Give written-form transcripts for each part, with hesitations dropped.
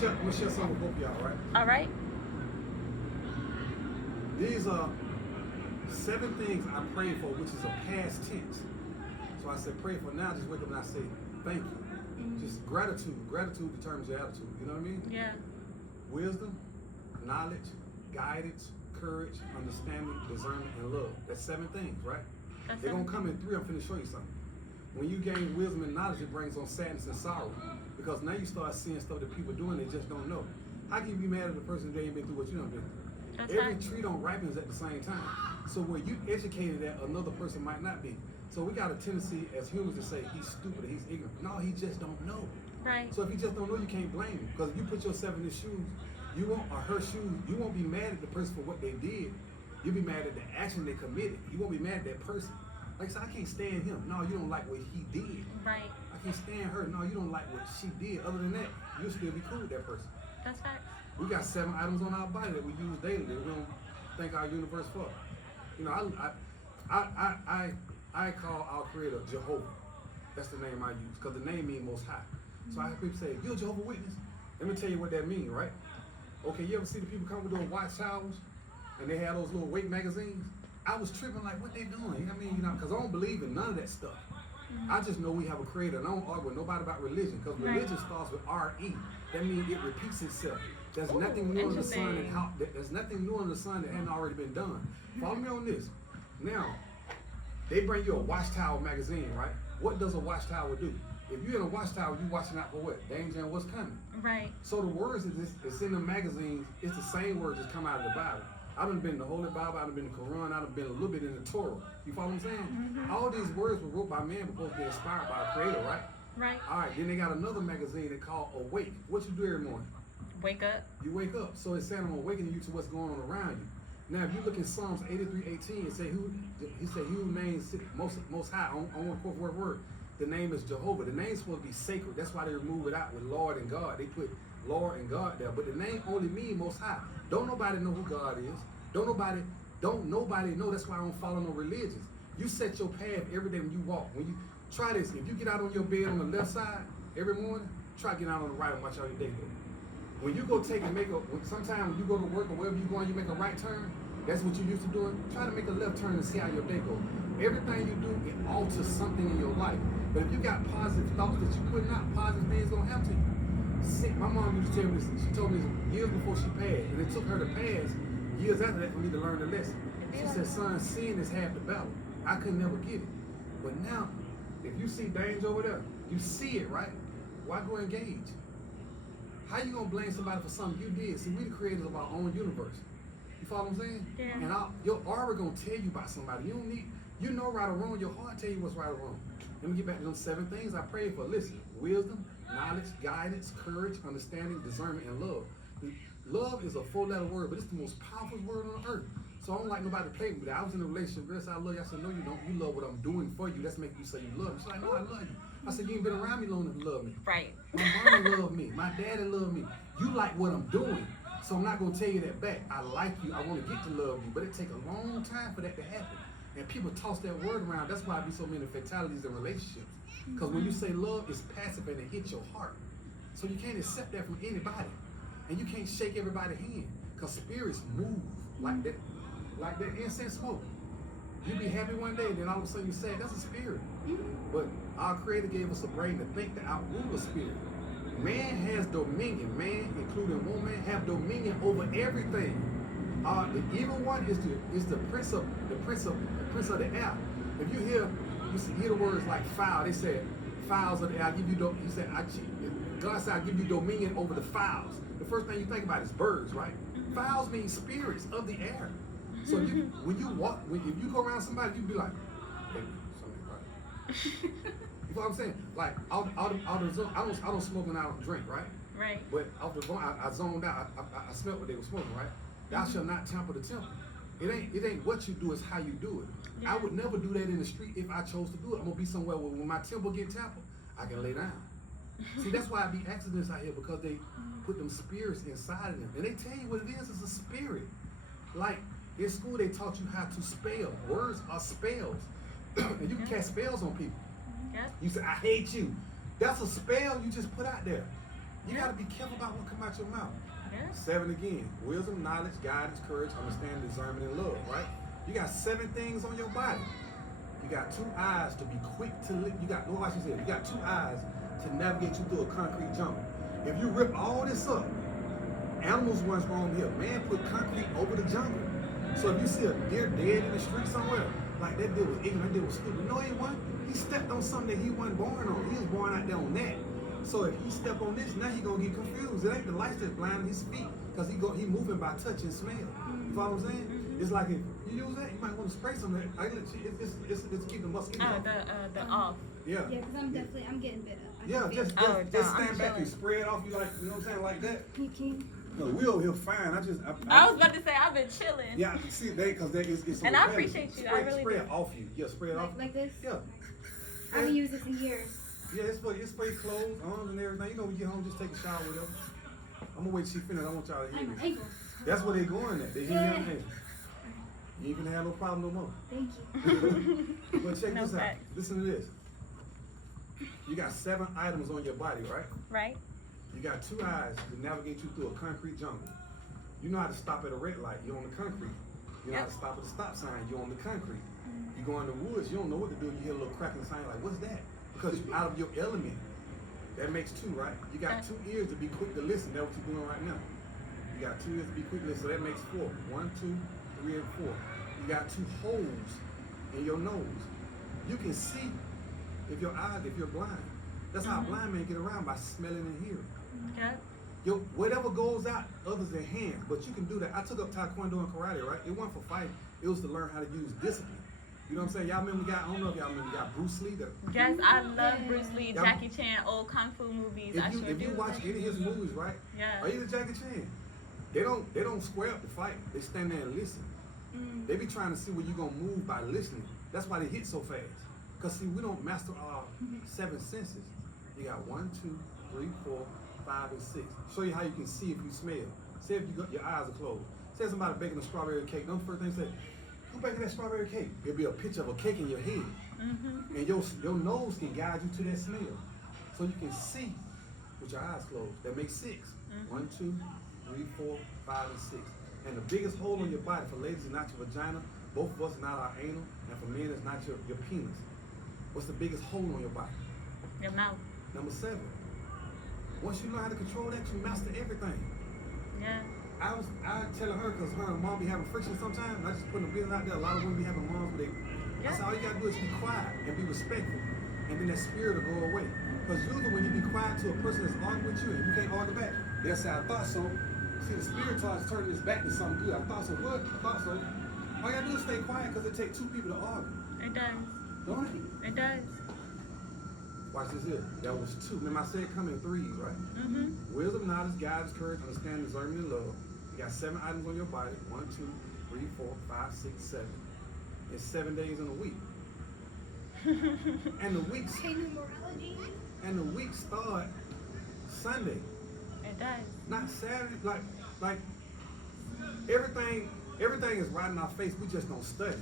gonna share something with both of y'all, right? All right. These are 7 things I prayed for, which is a past tense. So I said pray for now, just wake up and I say thank you. Just gratitude. Gratitude determines your attitude. You know what I mean? Yeah. Wisdom, knowledge, guidance, courage, understanding, discernment, and love. That's 7 things, right? They're gonna come in 3. I'm finna show you something. When you gain wisdom and knowledge, it brings on sadness and sorrow. Because now you start seeing stuff that people doing, they just don't know. How can you be mad at the person that ain't been through what you done been through? Every tree don't ripen at the same time. So where you educated at, another person might not be. So we got a tendency as humans to say he's stupid or he's ignorant. No, he just don't know. Right. So if you just don't know, you can't blame him. Because if you put yourself in his shoes, you won't, or her shoes, you won't be mad at the person for what they did. You'll be mad at the action they committed. You won't be mad at that person. Like I said, I can't stand him. No, you don't like what he did. Right. I can't stand her. No, you don't like what she did. Other than that, you'll still be cool with that person. That's facts. We got 7 items on our body that we use daily that we don't thank our universe for. You know, I call our creator Jehovah. That's the name I use, because the name means most high. So I have people say, you're a Jehovah's Witness. Let me tell you what that means, right? Okay, you ever see the people come with those watch towers and they have those little weight magazines? I was tripping like, what they doing? I mean, you know, because I don't believe in none of that stuff. I just know we have a creator, and I don't argue with nobody about religion, because religion starts with R-E. That means it repeats itself. There's nothing new under the sun there's nothing new under the sun that hadn't already been done. Follow me on this. Now, they bring you a watchtower magazine, right? What does a watchtower do? If you're in a watchtower, you're watching out for what? Danger and what's coming. Right. So the words that's in the magazines, it's the same words that come out of the Bible. I done been in the Holy Bible, I done been in the Quran, I done been a little bit in the Torah. You follow what I'm saying? All these words were wrote by man before being inspired by a creator, right? Right. Right. All right, then they got another magazine they call Awake. What you do every morning? Wake up. You wake up. So it's saying I'm awakening you to what's going on around you. Now, if you look in Psalms 83:18, it say he said he who names most high on one quote word. The name is Jehovah. The name's supposed to be sacred. That's why they remove it out with Lord and God. They put Lord and God there, but the name only means most high. Don't nobody know who God is. Don't nobody know. That's why I don't follow no religions. You set your path every day when you walk. When you try this, if you get out on your bed on the left side every morning, try getting out on the right and watch how your day go. When you go take and sometimes when you go to work or wherever you're going, you make a right turn. That's what you used to doing. Try to make a left turn and see how your day goes. Everything you do, it alters something in your life. But if you got positive thoughts that you putting out, positive things gonna happen to you. My mom used to tell me this. She told me this years before she passed, and it took her to pass years after that for me to learn the lesson. She said, son, sin is half the battle. I could never get it. But now, if you see danger over there, you see it, right? Why go engage? How you gonna blame somebody for something you did? See, we the creators of our own universe. You follow what I'm saying? Yeah. And your aura gonna tell you about somebody. You don't need, you know right or wrong, your heart tell you what's right or wrong. Let me get back to them 7 things I prayed for. Listen, wisdom, knowledge, guidance, courage, understanding, discernment, and love. Love is a 4-letter word, but it's the most powerful word on earth. So I don't like nobody to play with it. I was in a relationship, girl said, I love you. I said, no, you don't. You love what I'm doing for you. That's making you say you love me. She's like, no, I love you. I said, you ain't been around me long enough to love me. Right. My mama loved me. My daddy loved me. You like what I'm doing. So I'm not going to tell you that back. I like you. I want to get to love you. But it takes a long time for that to happen. And people toss that word around. That's why I be so many fatalities in relationships. Because when you say love, it's passive and it hits your heart. So you can't accept that from anybody. And you can't shake everybody's hand. Because spirits move like that incense smoke. You be happy one day, then all of a sudden you say, that's a spirit. But our Creator gave us a brain to think to outrule a spirit. Man has dominion. Man, including woman, have dominion over everything. The evil one is the prince of the air. If you hear the words like foul, they said, fowls of the air, I give you he said, God said, I give you dominion over the fowls. The first thing you think about is birds, right? Fowls mean spirits of the air. So if you go around somebody, you be like, hey, something right. You know what I'm saying? Like out of the zone, I don't smoke and I don't drink, right? Right. But out the zone, I zoned out. I smelled what they were smoking, right? Thou shalt not tamper the temple. It ain't what you do, it's how you do it. Yeah. I would never do that in the street if I chose to do it. I'm gonna be somewhere where when my temple get tampered, I can lay down. See, that's why I be accidents out here, because they put them spirits inside of them. And they tell you what it is, it's a spirit. Like in school they taught you how to spell. Words are spells. And you can cast spells on people. Yep. You say, I hate you. That's a spell you just put out there. You got to be careful about what comes out your mouth. Yeah. 7 again. Wisdom, knowledge, guidance, courage, understanding, discernment, and love, right? You got 7 things on your body. You got 2 eyes to be quick to live. You got, watch this here. You got 2 eyes to navigate you through a concrete jungle. If you rip all this up, animals once roamed here. Man put concrete over the jungle. So if you see a deer dead in the street somewhere, like that deer was ignorant, that deer was stupid. No, he wasn't. He stepped on something that he wasn't born on. He was born out there on that. So if he step on this, now he gonna get confused. It ain't the lights that's blinding his feet, because he moving by touch and smell. You follow what I'm saying? It's like if you use that, you might want to spray some of that. It's keep the mosquitoes off. The off. Yeah. Yeah, because I'm getting bit up. Yeah, just stand back and spray it off. You like, you know what I'm saying, like that. No, we over here fine. I was about to say I've been chilling. Yeah, see, because it's. And I appreciate you. I really spray do. it off you. Yeah, spray it off. Like this? Yeah. I haven't used this in years. Yeah, it's for your clothes, arms, and everything. You know, when you get home, just take a shower with them. I'm gonna wait till she finish. I want y'all to hear me. Ankle. That's where they going at. They hear your ankle. You ain't gonna have no problem no more. Thank you. But check this out. facts. Listen to this. You got 7 items on your body, right? Right. You got 2 eyes to navigate you through a concrete jungle. You know how to stop at a red light. You're on the concrete. You know how to stop at a stop sign. You're on the concrete. You go in the woods. You don't know what to do. You hear a little cracking sign like, what's that? Because you're out of your element. That makes 2, right? You got 2 ears to be quick to listen. That's what you're doing right now. You got 2 ears to be quick to listen. So that makes 4. 1, 2, 3, and 4. You got 2 holes in your nose. You can see if you're blind. That's how a blind man get around, by smelling and hearing. Okay. Whatever goes out other than hands, but you can do that. I took up Taekwondo and karate, right? It wasn't for fighting. It was to learn how to use discipline. You know what I'm saying? Y'all remember I don't know if y'all remember Bruce Lee. Yes, I love Bruce Lee, Jackie Chan, old kung fu movies. If you watch any of his movies, right? Yeah. Or even Jackie Chan, they don't square up to fight. They stand there and listen. They be trying to see where you gonna move by listening. That's why they hit so fast. Cause see, we don't master our 7 senses. You got 1, 2, 3, 4, 5, and 6. Show you how you can see if you smell. Say if your eyes are closed. Say somebody baking a strawberry cake. Don't first thing say, who baking that strawberry cake? It'll be a picture of a cake in your head. And your nose can guide you to that smell. So you can see with your eyes closed. That makes 6. 1, 2, 3, 4, 5, and 6. And the biggest hole on your body, for ladies, is not your vagina. Both of us is not our anal. And for men, it's not your penis. What's the biggest hole on your body? Your mouth. Number 7. Once you learn how to control that, you master everything. Yeah. I tell her, because her and mom be having friction sometimes. I just put the business out there. A lot of women be having moms where I said, all you gotta do is be quiet and be respectful. And then that spirit will go away. Because usually when you be quiet to a person that's arguing with you and you can't argue back, they'll say, I thought so. See, the spirit starts turning his back to something good. I thought so. What? I thought so. All you gotta do is stay quiet, because it takes 2 people to argue. It does. Don't it? It does. Watch this here. That was 2. Remember I said come in 3s, right? Wisdom, knowledge, guidance, courage, understanding, discernment, and love. You got 7 items on your body. 1, 2, 3, 4, 5, 6, 7. It's 7 days in a week. And the week start Sunday. It does. Not Saturday. Like everything is right in our face. We just don't study.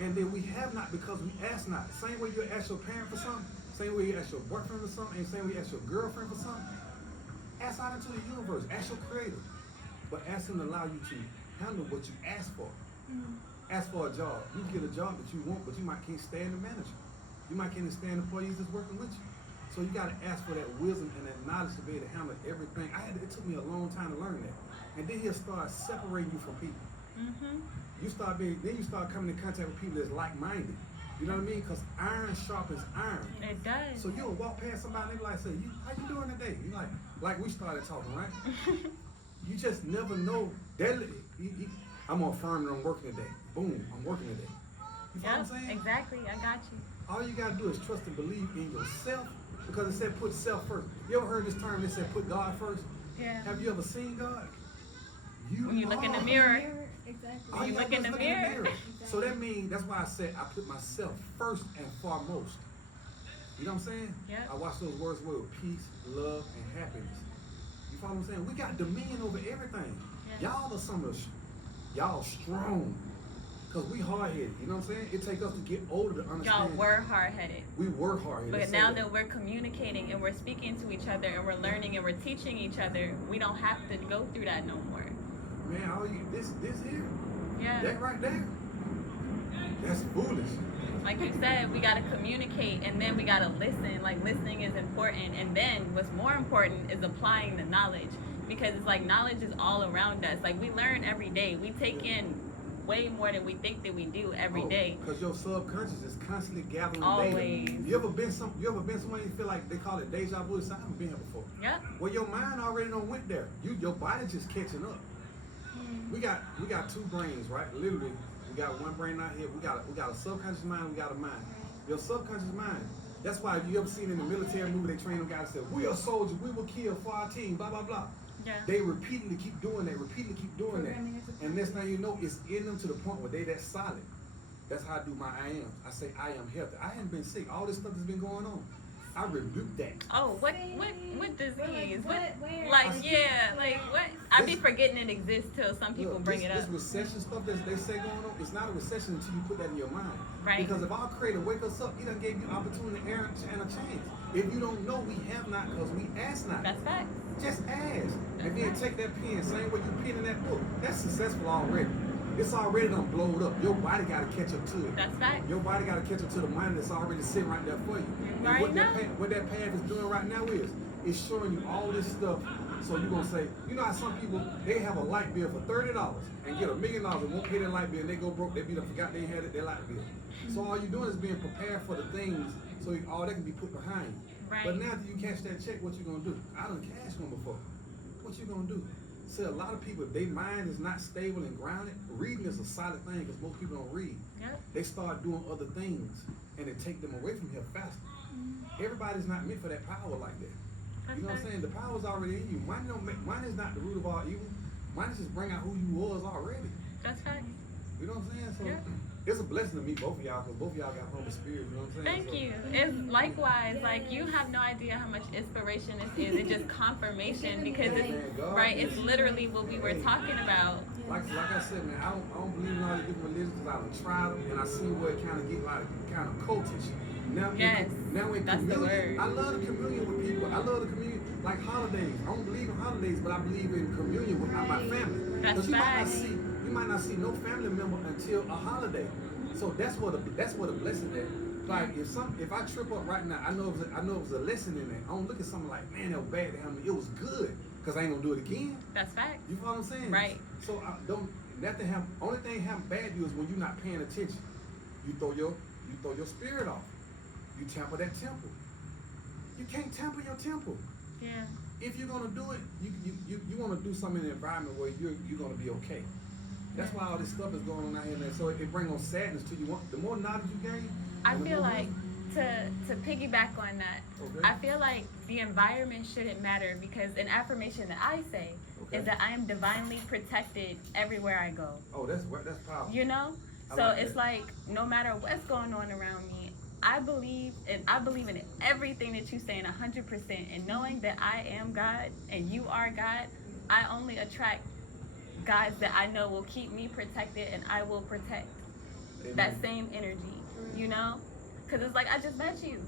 And then we have not because we ask not. Same way you ask your parent for something, same way you ask your boyfriend for something, and same way you ask your girlfriend for something. Ask out into the universe. Ask your creator. But ask him to allow you to handle what you ask for. Ask for a job. You get a job that you want, but you might can't stand the manager. You might can't stand the employees that's working with you. So you got to ask for that wisdom and that knowledge to be able to handle everything. It took me a long time to learn that. And then he'll start separating you from people. You start coming in contact with people that's like-minded. You know what I mean? Because iron sharpens iron. It does. So you'll walk past somebody and they be like, say, how you doing today? You like we started talking, right? You just never know. I'm gonna affirm that I'm working today. Boom, I'm working today. You know what I'm saying? Exactly. I got you. All you gotta do is trust and believe in yourself, because it said put self first. You ever heard this term? They said put God first. Yeah. Have you ever seen God? When you look in the mirror. Exactly. When you look in the mirror. So that means, that's why I said I put myself first and foremost. You know what I'm saying? Yeah. I watch those words with peace, love, and happiness. You follow what I'm saying? We got dominion over everything. Yeah. Y'all are y'all strong. Because we hard-headed, you know what I'm saying? It takes us to get older to understand. Y'all were hard-headed. We were hard-headed. But now that we're communicating and we're speaking to each other and we're learning and we're teaching each other, we don't have to go through that no more. Man, all you, this here. Yeah. That right there. That's foolish. Like you said, we got to communicate and then we got to listen. Like, listening is important. And then what's more important is applying the knowledge. Because it's like knowledge is all around us. Like, we learn every day. We take in way more than we think that we do every day. Because your subconscious is constantly gathering Always. data. You ever been somewhere you feel like they call it deja vu? I haven't been here before. Yep. Well, your mind already done went there. Your body just catching up. We got two brains, right? Literally, we got one brain out here. We got a subconscious mind. We got a mind. Your subconscious mind. That's why if you ever seen in the military movie, they train them guys to say, "We are soldiers. We will kill for our team." Blah blah blah. Yeah. They repeatedly keep doing that. And next thing you know, it's in them to the point where they that solid. That's how I do my I am. I say I am healthy. I haven't been sick. All this stuff that's been going on. I rebuke that. Oh, what disease? What? Where? Like, yeah, like what? I be forgetting it exists till some people bring it up. This recession stuff that they say going on, it's not a recession until you put that in your mind. Right. Because if our Creator wake us up, He done gave you opportunity and a chance. If you don't know, we have not because we ask not. That's facts. Just ask. And then take that pen, same way you pen in that book. That's successful already. It's already done blowed up. Your body got to catch up to it. That's facts. Your body got to catch up to the mind that's already sitting right there for you. And Right what now. what that path is doing right now is, it's showing you all this stuff. So you're going to say, you know how some people, they have a light bill for $30 and get $1 million and won't pay their light bill and they go broke, they forgot they had their light bill. So all you're doing is being prepared for the things so all that can be put behind you. Right. But now that you cash that check, what you going to do? I done cashed one before. What you going to do? See, a lot of people, their mind is not stable and grounded. Reading is a solid thing because most people don't read. Yep. They start doing other things and it take them away from here faster. Everybody's not meant for that power like that. That's You know what I'm facts. saying? The power's already in you. Mine is not the root of all evil. Mine is just bring out who you was already. That's facts. You know what I'm saying? So Yeah. it's a blessing to meet both of y'all because both of y'all got humble spirits. You know what I'm saying? Thank So- you. It's likewise, like, you have no idea how much inspiration this is. It's just confirmation because it's right. It's literally what we were talking about. Like I said, man, I don't believe in all the different religions because I done tried them and I see where it kind of get like kind of cultish. Now, Yes, now in that's the communion, word. I love the communion with people. I love the communion, like holidays. I don't believe in holidays, but I believe in communion with my family. That's Because facts. you might not see no family member until a holiday. So that's what a blessing is. Like if I trip up right now, I know it was a lesson in that. I don't look at something like, man, that was bad to happen. It was good because I ain't gonna do it again. That's facts. You know what I'm saying? Right. So I don't. Nothing happen. Only thing happen bad to you is when you're not paying attention. You throw your spirit off. You tamper that temple. You can't tamper your temple. Yeah. If you're gonna do it, you want to do something in an environment where you're gonna be okay. That's why all this stuff is going on out here, man. So it brings on sadness to you. The more knowledge you gain, I the feel more like to piggyback on that, Okay. I feel like the environment shouldn't matter because an affirmation that I say Okay. is that I am divinely protected everywhere I go. Oh, that's powerful. You know? I So like it's that. like no matter what's going on around me, I believe in everything that you saying 100%. And knowing that I am God and you are God, I only attract guys that I know will keep me protected and I will protect that same energy, you know? Because it's like, I just met you.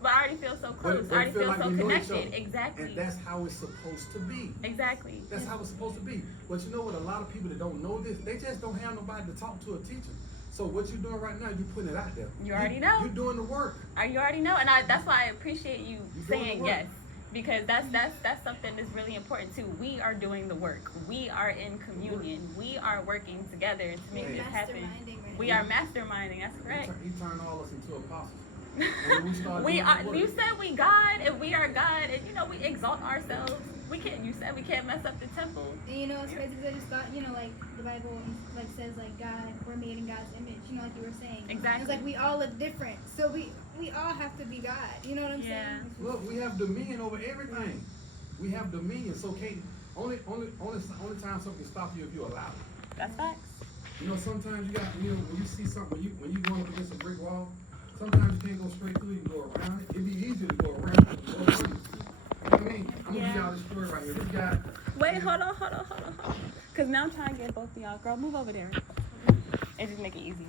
But I already feel so close. I already feel so we know each connected. other. Exactly. And that's how it's supposed to be. Exactly. That's how it's supposed to be. But you know what? A lot of people that don't know this, they just don't have nobody to talk to or teach them. So what you're doing right now, you're putting it out there. You already know. You're doing the work. You already know. And that's why I appreciate you You're doing saying the work. yes. Because that's something that's really important too. We are doing the work. We are in communion. We are working together to make this happen. Masterminding right We now. are masterminding. That's correct. He turned all us into apostles. And when we start We doing are. the work, You said we God, and we are God, and you know we exalt ourselves. We can't. You said we can't mess up the temple. And you know, it's crazy because I just thought, you know, like the Bible like says like God, we're made in God's image. You know, like you were saying. Exactly. It's like we all look different, so we all have to be God. You know what I'm Yeah. saying? Look, we have dominion over everything. We have dominion. So can't only time something can stop you if you allow it. That's facts. You know, sometimes you got, you know, when you see something, when you going up against a brick wall, sometimes you can't go straight through, you can go around it. It'd be easier to go around it than go through. You know what I mean? I'm gonna give y'all this story right here. This guy, Wait, hold on. Cause now I'm trying to get both of y'all. Girl, move over there. and just make it easy.